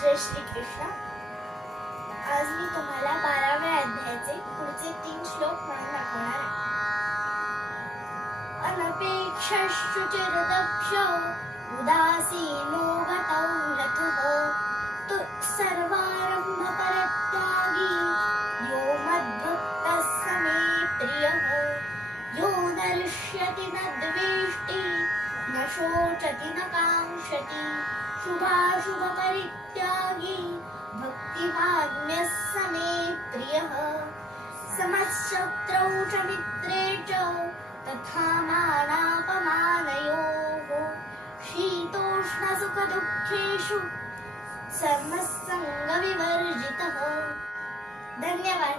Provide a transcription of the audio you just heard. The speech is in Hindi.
जय श्री कृष्ण. आज मी तुम्हाला बाराव्या अध्यायाचे पुढचे तीन श्लोक म्हणून दाखवणार आहे. अनपेक्षश्रुचिर्दक्ष उदासीनो तु सर्वारम्भ परत्यागी यो मद्भक्तः प्रियः। यो दर्श्यति न द्वेष्टि, न शोचति न शुभाशुभपरित्यागी भक्तिमान्यः स मे प्रियः समशत्रौ च मित्रे च तथा मानापमानयोः शीतोष्णसुखदुःखेषु सर्वसङ्गविवर्जितः धन्यवाद।